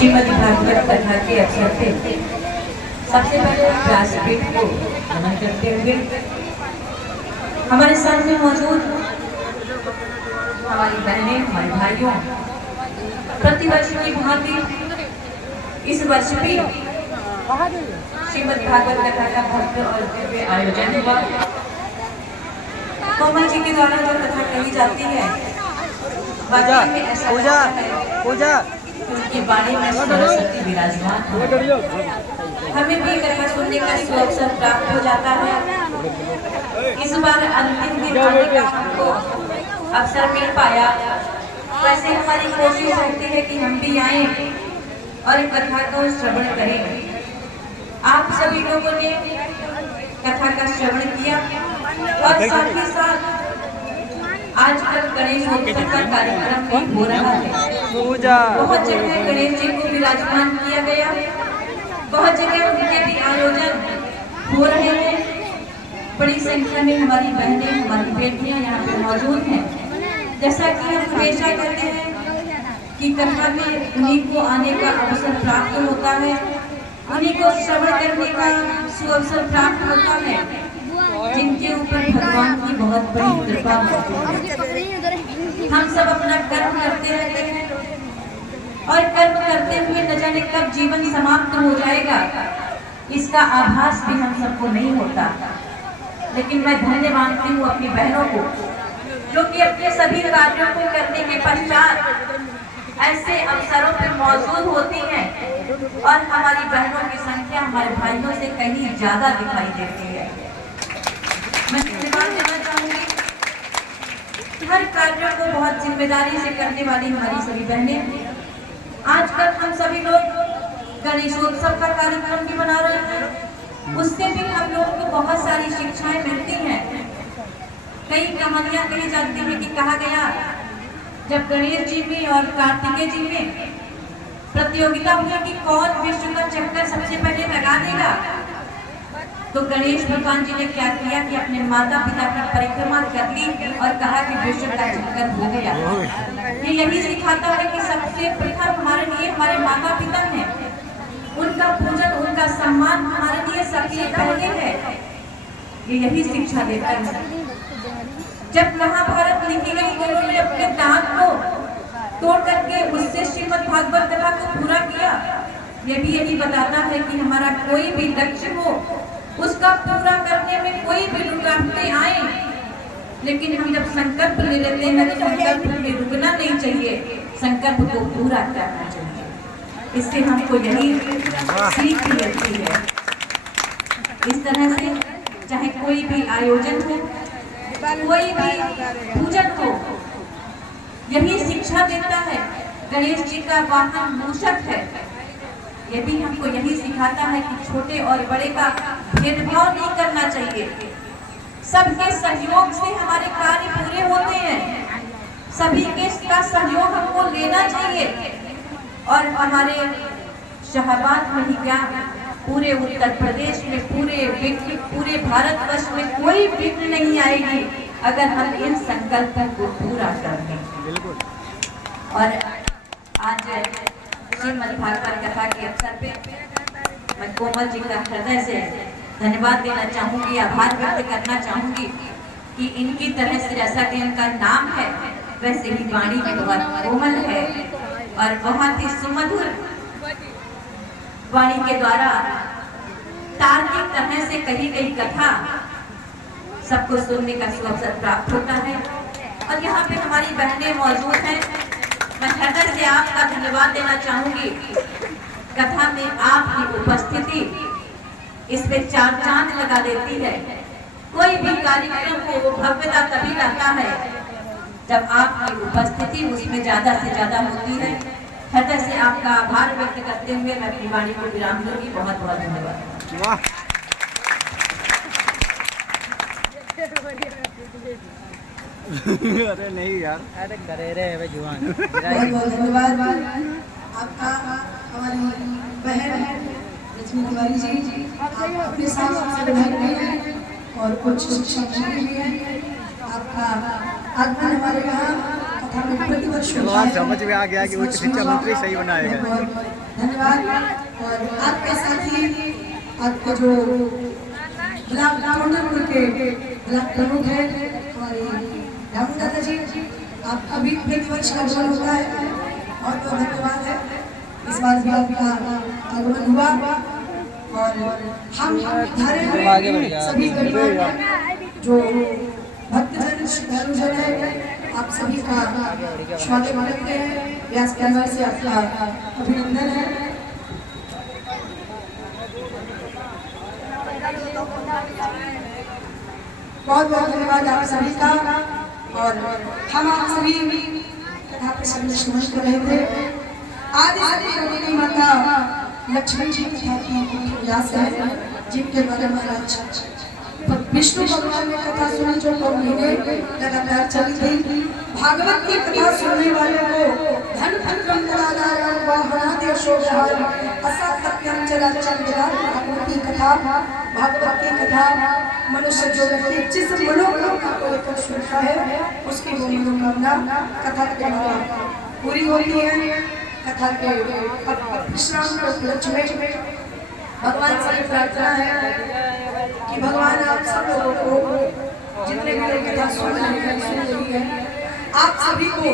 श्रीमद् भागवत कथा के अवसर पे सबसे पहले व्यासपीठ को नमन करते हुए हमारे साथ में मौजूद हमारी बहनें, हमारे भाइयों, प्रतिवर्ष की भांति इस वर्ष भी श्रीमद् भागवत कथा का भव्य और दिव्य आयोजन हुआ। कोमल जी के द्वारा जो कथा कही जाती है, वाकई में ऐसा लगता है उनके बारे में सरस्वती विराजमान है। हमें भी कथा सुनने का सुअवसर प्राप्त हो जाता है। इस बार अंतिम दिन आने का हमको अवसर मिल पाया। वैसे हमारी कोशिश रहती है कि हम भी आए और कथा को श्रवण करें। आप सभी लोगों ने कथा का श्रवण किया और साथ ही साथ आजकल गणेश उत्सव का कार्यक्रम भी हो रहा है। बहुत जगह गणेश जी को विराजमान किया गया, बहुत जगह उनके भी आयोजन हो रहे हैं। बड़ी संख्या में हमारी बहनें, हमारी बेटियां यहाँ पे मौजूद हैं। जैसा कि हम हमेशा कहते हैं कि कथा में उन्हीं को आने का अवसर प्राप्त होता है, उन्हीं को श्रवण करने का सुअवसर प्राप्त होता है, जिनके ऊपर भगवान की बहुत बड़ी कृपा होती है। हम सब अपना कर्म करते रहते हैं और कर्म करते हुए न जाने कब जीवन समाप्त हो जाएगा, इसका आभास भी हम सबको नहीं होता। लेकिन मैं धन्य मानती हूँ अपनी बहनों को, जो कि अपने सभी कार्यों को करने के पश्चात ऐसे अवसरों पर मौजूद होती हैं और हमारी बहनों की संख्या हमारे भाइयों से कहीं ज्यादा दिखाई देती है। मैं धन्यवाद देना चाहूंगी हर कार्यों को बहुत जिम्मेदारी से करने वाली हमारी सभी बहनें। आजकल हम सभी लोग गणेशोत्सव का कार्यक्रम भी बना रहे हैं, उससे भी हम लोगों को बहुत सारी शिक्षाएं मिलती हैं। कई कहानियां कही जाती हैं कि कहा गया जब गणेश जी में और कार्तिकेय जी में प्रतियोगिता हुई कि कौन विश्व का चक्कर सबसे पहले लगा देगा, तो गणेश भगवान जी ने क्या किया कि अपने माता पिता की परिक्रमा कर ली और कहा कि विश्व का चक्कर हो गया। ये यही सिखाता है कि सबसे प्रथम हमारे लिए हमारे माता पिता हैं, उनका पूजन, उनका सम्मान हमारे लिए सबसे पहले है। ये यही शिक्षा देता है। जब महाभारत लिखी गई, उन्होंने अपने दांत को तोड़ करके उससे श्रीमद् भागवत कथा को पूरा किया। ये भी यही बताता है कि हमारा कोई भी लक्ष्य हो, उसका पूरा करने में कोई भी रुकावटें आए, लेकिन हम जब संकल्प ले लेते हैं तो संकल्प में रुकना नहीं चाहिए, संकल्प को पूरा करना चाहिए। इससे हमको यही सीख मिलती है। इस तरह से चाहे कोई भी आयोजन हो, कोई भी पूजन हो, यही शिक्षा देता है। गणेश जी का वाहन मूषक है, ये भी हमको यही सिखाता है कि छोटे और बड़े का भेदभाव नहीं करना चाहिए। सबके सहयोग से हमारे कार्य पूरे होते हैं, सभी के का सहयोग हमको लेना चाहिए। और हमारे शाहबाद में ही क्या, पूरे उत्तर प्रदेश में, पूरे भारतवर्ष में कोई विघ्न नहीं आएगी अगर हम इन संकल्पों को पूरा कर लें। और आज श्रीमद् भागवत कथा के अवसर पे मैं कोमल जी का हृदय से धन्यवाद देना चाहूंगी, आभार व्यक्त करना चाहूंगी कि इनकी तरह से, जैसा कि इनका नाम है वैसे ही वाणी भी बहुत कोमल है और बहुत ही सुमधुर वाणी के द्वारा तार्किक तरह से कही गई कथा सबको सुनने का सुअवसर प्राप्त होता है। और यहाँ पे हमारी बहनें मौजूद हैं, मैं हृदय से आपका धन्यवाद देना चाहूंगी। कथा में आपकी उपस्थिति इसमें चार चांद लगा देती है। कोई भी कार्यक्रम को भव्यता तभी लाता है जब आपकी उपस्थिति उसमें ज्यादा से ज्यादा होती है। हृदय से आपका आभार व्यक्त करते हुए मैं अपनी वाणी को विराम दूंगी। बहुत बहुत धन्यवाद। अरे नहीं यार, अरे करे रे जुआन। बहुत बहुत धन्यवाद आपका। हमारी बहन लक्ष्मी तिवारी जी अपने साथ विधायक भी हैं और कुछ शिक्षक भी हैं। आपका आगमन हमारे यहाँ कथा में प्रतिवर्ष अब आज समझ में आ गया कि उच्च शिक्षा मंत्री सही बनाएगा। धन्यवाद। और आपके साथ ही आपके जो ब्लॉक काउंटर के ब्लॉक प्रमुख है हमारे राम दादा जी, आप अभी प्रतिवर्ष का आगमन हुआ है, बहुत बहुत धन्यवाद है। इस बार भी आपका आगमन हुआ और हम धारे में सभी गणमान्य जो भक्तजन श्रद्धालुजन है, आप सभी का स्वागत करते हैं। व्यास परिवार से आपका अभिनंदन है। बहुत बहुत धन्यवाद आप सभी का। और हम आप सभी कथा प्रसंग श्रवण कर रहे थे। आदि माता लक्ष्मी जी कथा की व्यास है, जिनके बारे में महाराज विष्णु भगवान ने कथा सुनी जो 2 महीने लगातार चली थी। भागवत की कथा सुनने वाले को धन धन नारायण वाहनादि शोभार असत्यम चराचर जगत। भागवत की कथा, भागवत की कथा मनुष्य जो व्यक्ति जिस मनोकामना को लेकर सुनता है उसकी वो मनोकामना कथा के द्वारा पूरी होती है। कथा के विश्राम के उपलक्ष्य में भगवान से प्रार्थना है कि भगवान आप सब लोगों को जितने भी लोग कथा सुन रही है, आप सभी को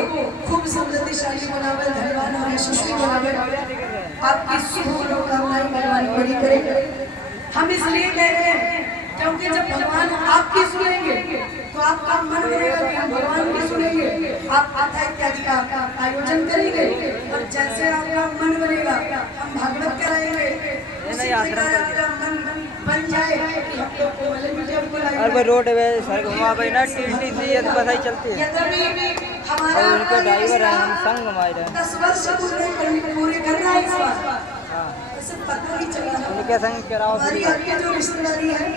खूब समृद्धिशाली बनावे, धनवान और यशस्वी बनावे, आपकी शुभ मनोकामनाएं भगवान पूरी करे। हम इसलिए कह रहे हैं क्योंकि जब भगवान आपकी सुनेंगे तो आपका मन करेगा कि हम भगवान की सुनेंगे, आप कथा इत्यादि का आयोजन करेंगे और जैसे आपका मन बनेगा हम भागवत कराएंगे। उसी प्रकार आपका मन बन जाए कि हम लोग को भले मीडिया बुलाएंगे। और रोड पे सर घुमा भाई ना टीटी से ये तो पता ही चलती है। हमारा और उनके ड्राइवर है, हम संग घुमाए रहे 10 वर्ष पूरे कर रहा है इस बार। ऐसे पता नहीं चला उनके संग कराओ। हमारी आपकी जो रिश्तेदारी है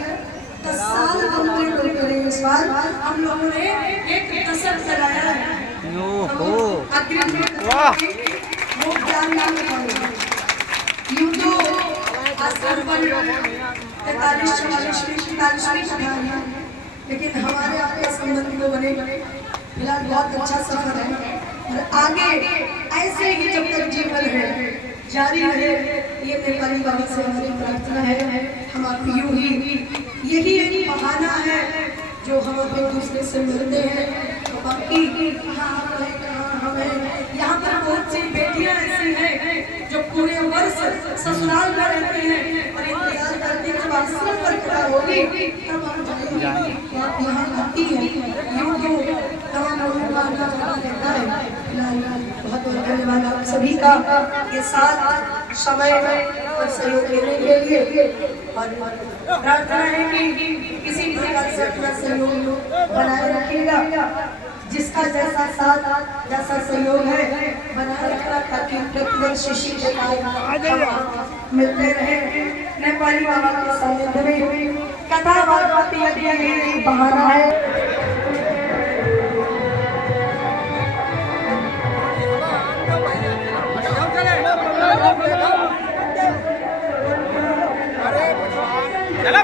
10 साल कंप्लीट हो गए इस बार। हम लोगों ने एक दशक कराया है। ओहो अग्रिम वाह, वो ज्ञान नाम यूं तो आस्था पर 43-44 कथा है, लेकिन हमारे आपके संबंध को बने फिलहाल बहुत अच्छा सफर है और आगे ऐसे ही जब तक जीवन है जारी रहे, ये नेपाली बाबा से हमारी प्रार्थना है। हम आप यूं ही, यही एक बहाना है जो हम अपने दूसरे से मिलते हैं। तो बाकी कहाँ हम हैं, यहाँ पर बहुत सी बेटियां ऐसी हैं जो पूरे वर्ष ससुराल में रहती हैं और इंतजार करती हैं जब आश्रम पर कथा होगी तब हम जाएंगे। आप यहाँ आती है यूं तो तमाम लोगों का आना रहता है। बहुत बहुत धन्यवाद आप सभी का ये साथ समय और सहयोग देने के लिए। और प्रार्थना है कि किसी प्रकार से अपना सहयोग बनाए रखिएगा, जिसका जैसा साथ जैसा सहयोग है बनाए रखना, ताकि प्रतिवर्ष मिलते रहे। नेपाली बाबा के सानिध्य में कथा भागवत बहाना है। चला